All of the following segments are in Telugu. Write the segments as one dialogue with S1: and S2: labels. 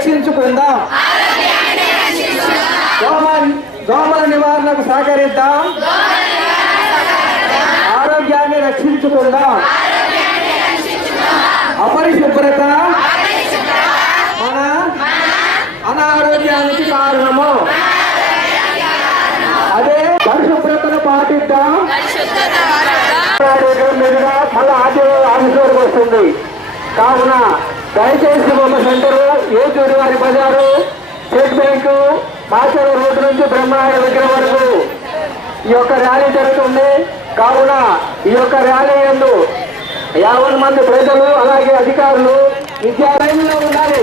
S1: రక్షించుకుందాం. దోమల నివారణకు సహకరిద్దాం. ఆరోగ్యాన్ని రక్షించుకుందాం. అపరిశుభ్రత మన అనారోగ్యానికి కారణము. అదే పరిశుభ్రతను పాటిద్దాం. మళ్ళీ ఆశీర్వాదం వస్తుంది. కావున దయచేసి బొమ్మ సెంటర్ ఏచూరి వారి బజారు స్టేట్ బ్యాంకు మాచూరు రోడ్డు నుంచి బ్రహ్మనాయ విగ్రహం వరకు. ఈ యొక్క ర్యాలీ జరుగుతుంది. కావున ఈ యొక్క ర్యాలీ ఎందు యాభై మంది ప్రజలు అలాగే అధికారులు విద్యాలయంలో ఉండాలి.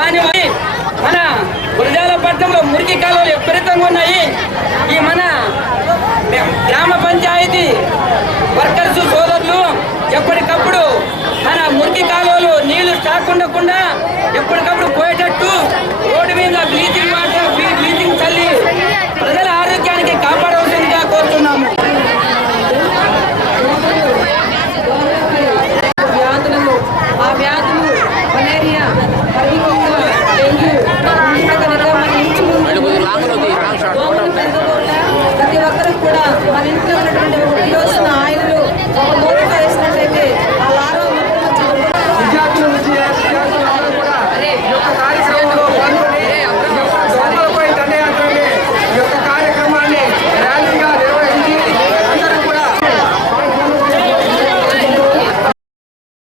S1: దాని మన గురజాల పట్టణంలో
S2: మురికి కాలువలు విపరీతంగా ఉన్నాయి. ఈ మన గ్రామ పంచాయతీ వర్కర్స్ సోదరులు ఎప్పటికప్పుడు